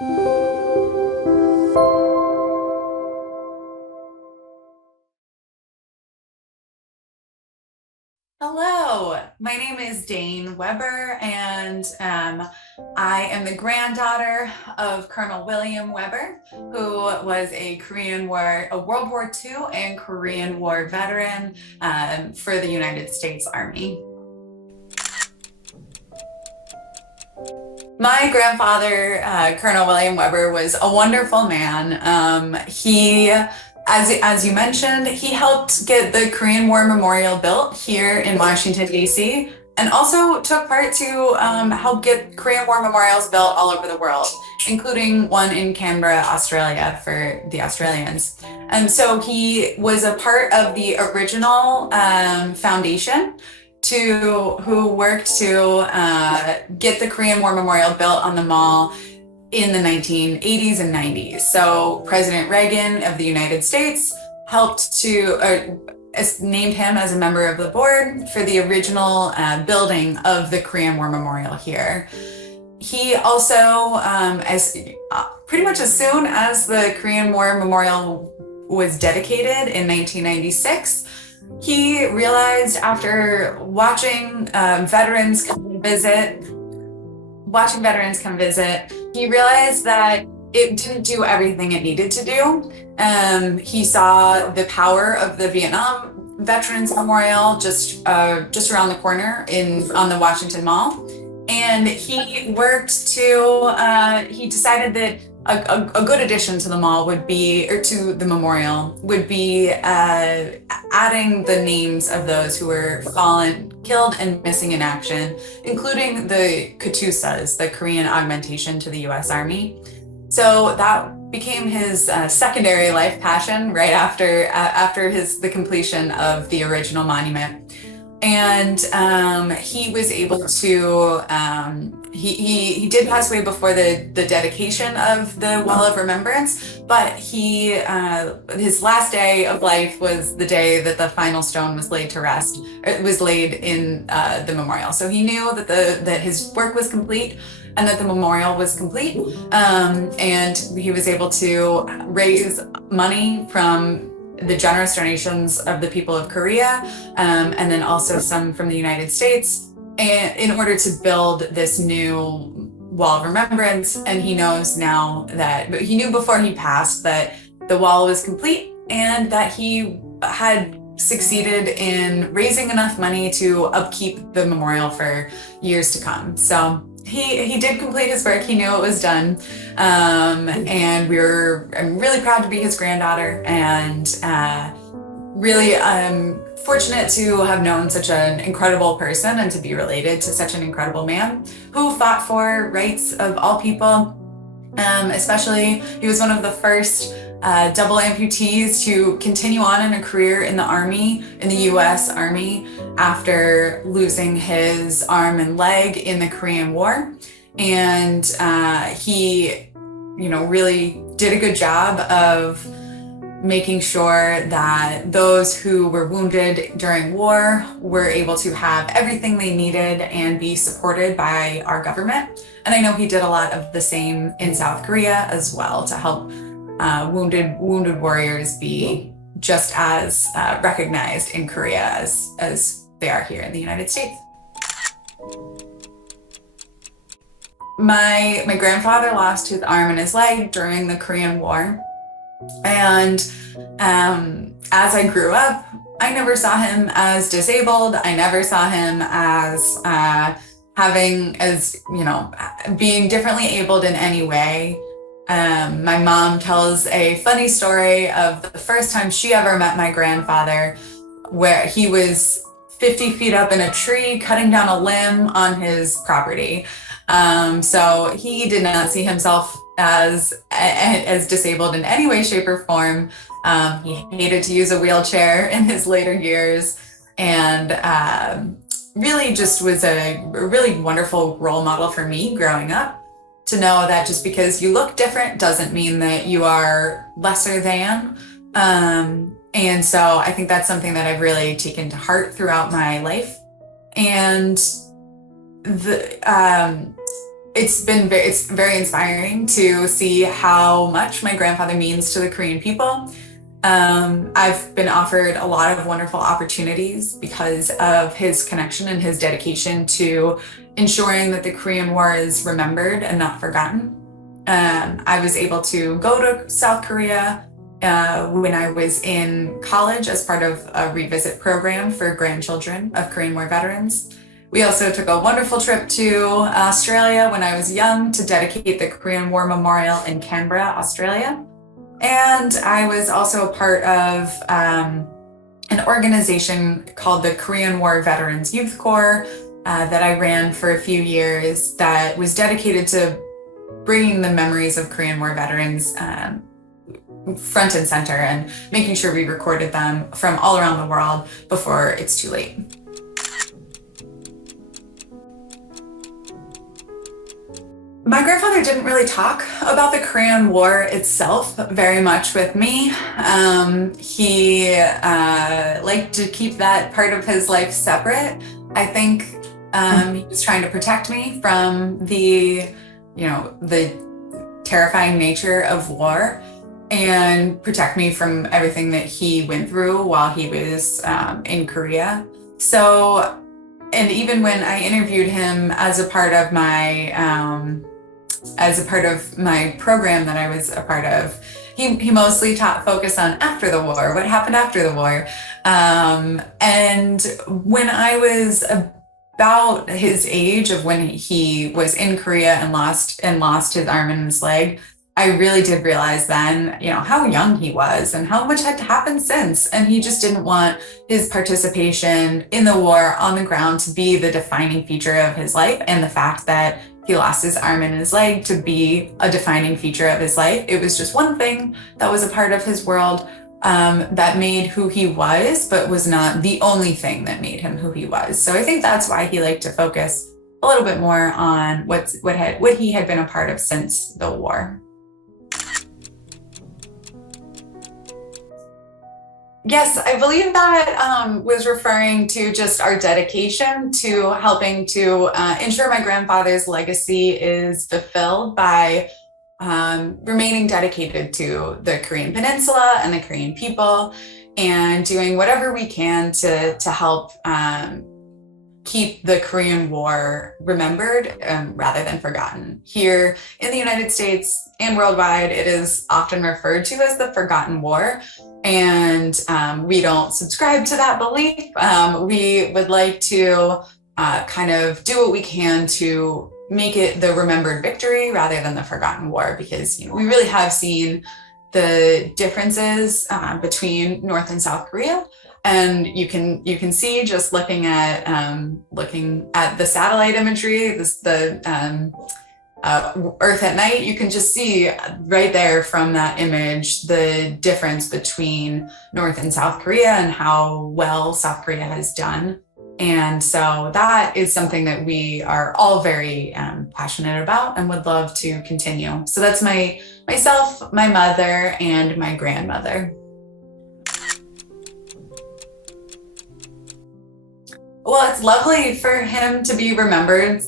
Hello, my name is Dane Weber, and I am the granddaughter of Colonel William Weber, who was a World War II and Korean War veteran for the United States Army. My grandfather, Colonel William Weber, was a wonderful man. As you mentioned, he helped get the Korean War Memorial built here in Washington, D.C., and also took part to help get Korean War memorials built all over the world, including one in Canberra, Australia, for the Australians. And so he was a part of the original foundation who worked to get the Korean War Memorial built on the mall in the 1980s and 90s. So President Reagan of the United States helped to named him as a member of the board for the original building of the Korean War Memorial here. He also, pretty much as soon as the Korean War Memorial was dedicated in 1996, he realized after watching veterans come visit, he realized that it didn't do everything it needed to do. He saw the power of the Vietnam Veterans Memorial just around the corner on the Washington Mall, and he decided that a good addition to the mall would be, or to the memorial, would be adding the names of those who were fallen, killed, and missing in action, including the Katusas, the Korean augmentation to the U.S. Army. So that became his secondary life passion right after the completion of the original monument. And he was able to, he did pass away before the dedication of the Wall of Remembrance, but his last day of life was the day that the final stone was laid to rest. It was laid in the memorial. So he knew that his work was complete and that the memorial was complete. And he was able to raise money from the generous donations of the people of Korea, and then also some from the United States, and in order to build this new Wall of Remembrance. And he knows now but he knew before he passed that the wall was complete and that he had succeeded in raising enough money to upkeep the memorial for years to come. So he did complete his work. He knew it was done. And I'm really proud to be his granddaughter, and really fortunate to have known such an incredible person and to be related to such an incredible man who fought for rights of all people. Especially, he was one of the first double amputees to continue on in a career in the Army, in the U.S. Army, after losing his arm and leg in the Korean War. And he, really did a good job of making sure that those who were wounded during war were able to have everything they needed and be supported by our government. And I know he did a lot of the same in South Korea as well, to help wounded warriors be just as recognized in Korea as they are here in the United States. My grandfather lost his arm and his leg during the Korean War. And as I grew up, I never saw him as disabled. I never saw him as being differently abled in any way. My mom tells a funny story of the first time she ever met my grandfather, where he was 50 feet up in a tree cutting down a limb on his property. So he did not see himself as disabled in any way, shape, or form. He hated to use a wheelchair in his later years, and really just was a really wonderful role model for me growing up, to know that just because you look different doesn't mean that you are lesser than. And so I think that's something that I've really taken to heart throughout my life. And it's very inspiring to see how much my grandfather means to the Korean people. I've been offered a lot of wonderful opportunities because of his connection and his dedication to ensuring that the Korean War is remembered and not forgotten. I was able to go to South Korea when I was in college as part of a revisit program for grandchildren of Korean War veterans. We also took a wonderful trip to Australia when I was young to dedicate the Korean War Memorial in Canberra, Australia. And I was also a part of an organization called the Korean War Veterans Youth Corps that I ran for a few years that was dedicated to bringing the memories of Korean War veterans front and center and making sure we recorded them from all around the world before it's too late. My grandfather didn't really talk about the Korean War itself very much with me. He liked to keep that part of his life separate. I think he was trying to protect me from the terrifying nature of war and protect me from everything that he went through while he was in Korea. So, and even when I interviewed him as a part of my program that I was a part of, he mostly focused on after the war, what happened after the war. And when I was about his age of when he was in Korea and lost his arm and his leg, I really did realize then, how young he was and how much had happened since. And he just didn't want his participation in the war on the ground to be the defining feature of his life. And the fact that he lost his arm and his leg to be a defining feature of his life. It was just one thing that was a part of his world that made who he was, but was not the only thing that made him who he was. So I think that's why he liked to focus a little bit more on what he had been a part of since the war. Yes, I believe that was referring to just our dedication to helping to ensure my grandfather's legacy is fulfilled by remaining dedicated to the Korean Peninsula and the Korean people and doing whatever we can to help keep the Korean War remembered rather than forgotten. Here in the United States and worldwide, it is often referred to as the Forgotten War. And we don't subscribe to that belief. We would like to kind of do what we can to make it the remembered victory rather than the forgotten war, because we really have seen the differences between North and South Korea. And you can see just looking at the satellite imagery, the Earth at night, you can just see right there from that image the difference between North and South Korea and how well South Korea has done. And so that is something that we are all very passionate about and would love to continue. So that's myself, my mother, and my grandmother. Well, it's lovely for him to be remembered.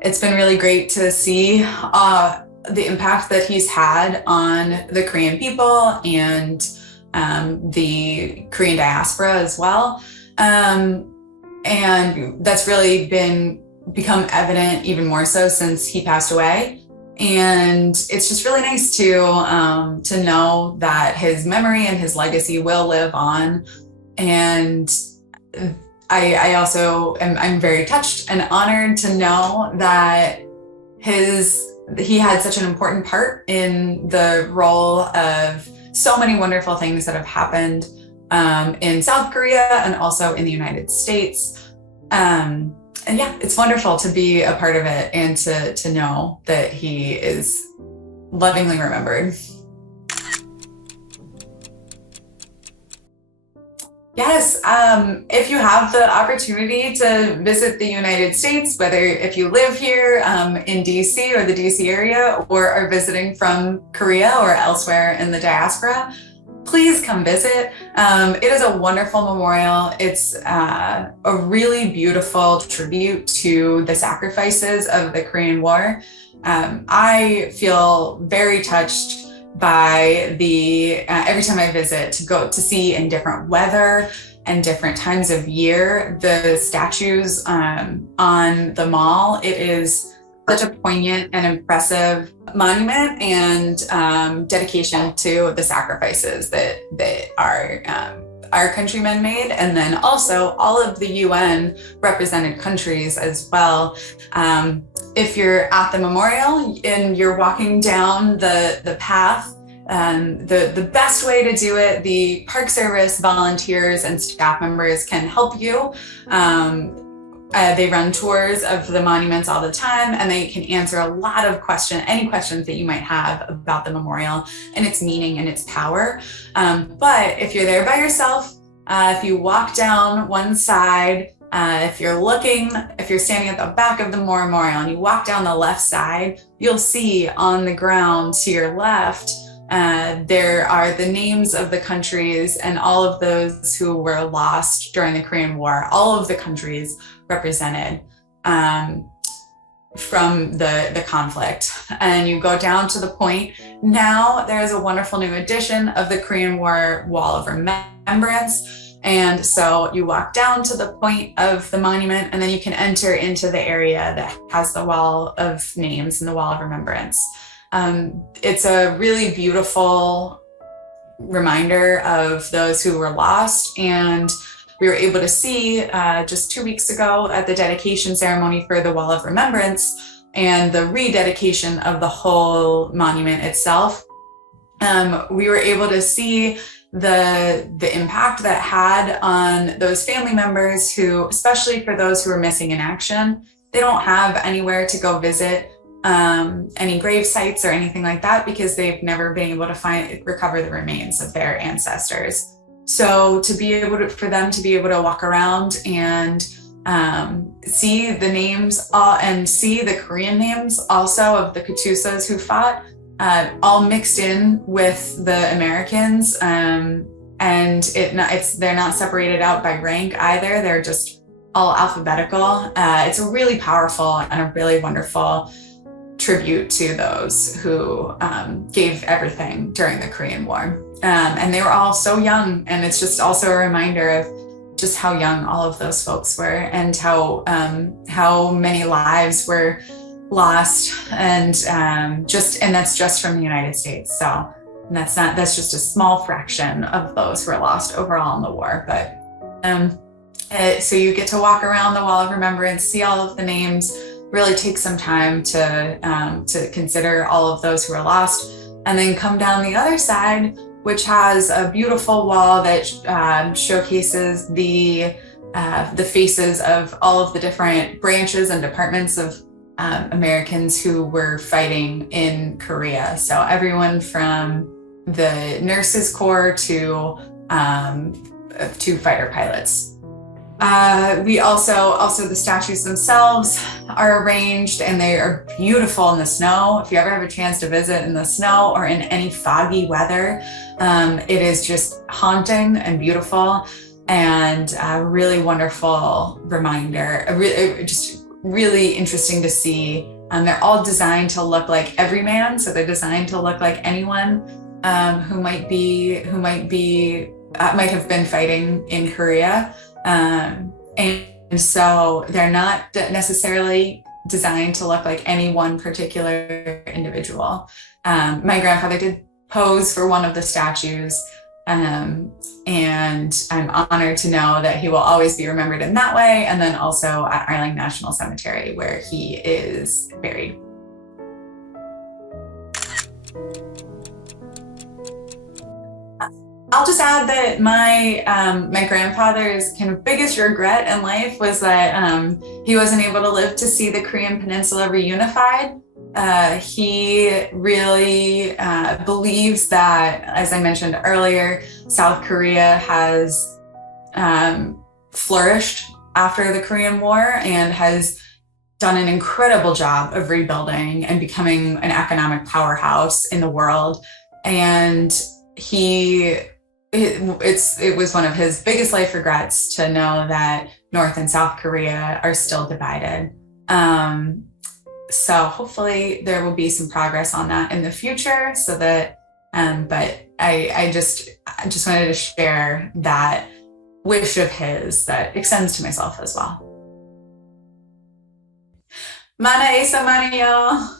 It's been really great to see the impact that he's had on the Korean people and the Korean diaspora as well. And that's really become evident even more so since he passed away. And it's just really nice to know that his memory and his legacy will live on. And I also I'm very touched and honored to know that he had such an important part in the role of so many wonderful things that have happened in South Korea and also in the United States. And yeah, it's wonderful to be a part of it and to know that he is lovingly remembered. Yes, if you have the opportunity to visit the United States, whether if you live here in DC or the DC area or are visiting from Korea or elsewhere in the diaspora, please come visit. It is a wonderful memorial. It's a really beautiful tribute to the sacrifices of the Korean War. I feel very touched by every time I visit, to go to see in different weather and different times of year, the statues on the mall. It is such a poignant and impressive monument and dedication to the sacrifices that our countrymen made, and then also all of the UN represented countries as well. If you're at the memorial and you're walking down the path, the best way to do it, the Park Service volunteers and staff members can help you. They run tours of the monuments all the time, and they can answer a lot of any questions that you might have about the memorial and its meaning and its power. But if you're there by yourself, if you walk down one side, if you're standing at the back of the memorial and you walk down the left side, you'll see on the ground to your left, there are the names of the countries and all of those who were lost during the Korean War, all of the countries represented from the conflict. And you go down to the point. Now there's a wonderful new edition of the Korean War Wall of Remembrance. And so you walk down to the point of the monument, and then you can enter into the area that has the Wall of Names and the Wall of Remembrance. It's a really beautiful reminder of those who were lost, and we were able to see just 2 weeks ago at the dedication ceremony for the Wall of Remembrance and the rededication of the whole monument itself. We were able to see the impact that had on those family members who, especially for those who are missing in action, they don't have anywhere to go visit any grave sites or anything like that, because they've never been able to recover the remains of their ancestors. So for them to be able to walk around and see the names and see the Korean names also of the Katusas who fought, all mixed in with the Americans, and they're not separated out by rank either. They're just all alphabetical. It's a really powerful and a really wonderful tribute to those who gave everything during the Korean War. And they were all so young, and it's just also a reminder of just how young all of those folks were, and how many lives were lost, and that's just from the United States. So that's just a small fraction of those who were lost overall in the war. But so you get to walk around the Wall of Remembrance, see all of the names, really take some time to consider all of those who are lost, and then come down the other side, which has a beautiful wall that showcases the faces of all of the different branches and departments of Americans who were fighting in Korea. So everyone from the nurses corps to fighter pilots. We also the statues themselves are arranged, and they are beautiful in the snow. If you ever have a chance to visit in the snow or in any foggy weather, it is just haunting and beautiful, and a really wonderful reminder. Just really interesting to see. They're all designed to look like everyman, so they're designed to look like anyone who might have been fighting in Korea. And so they're not necessarily designed to look like any one particular individual. My grandfather did pose for one of the statues, and I'm honored to know that he will always be remembered in that way, and then also at Arlington National Cemetery, where he is buried. I'll just add that my grandfather's kind of biggest regret in life was that he wasn't able to live to see the Korean Peninsula reunified. He really believes that, as I mentioned earlier, South Korea has flourished after the Korean War and has done an incredible job of rebuilding and becoming an economic powerhouse in the world. And he it was one of his biggest life regrets to know that North and South Korea are still divided. So hopefully there will be some progress on that in the future. So that, but I just wanted to share that wish of his that extends to myself as well. 만나에서 만나요.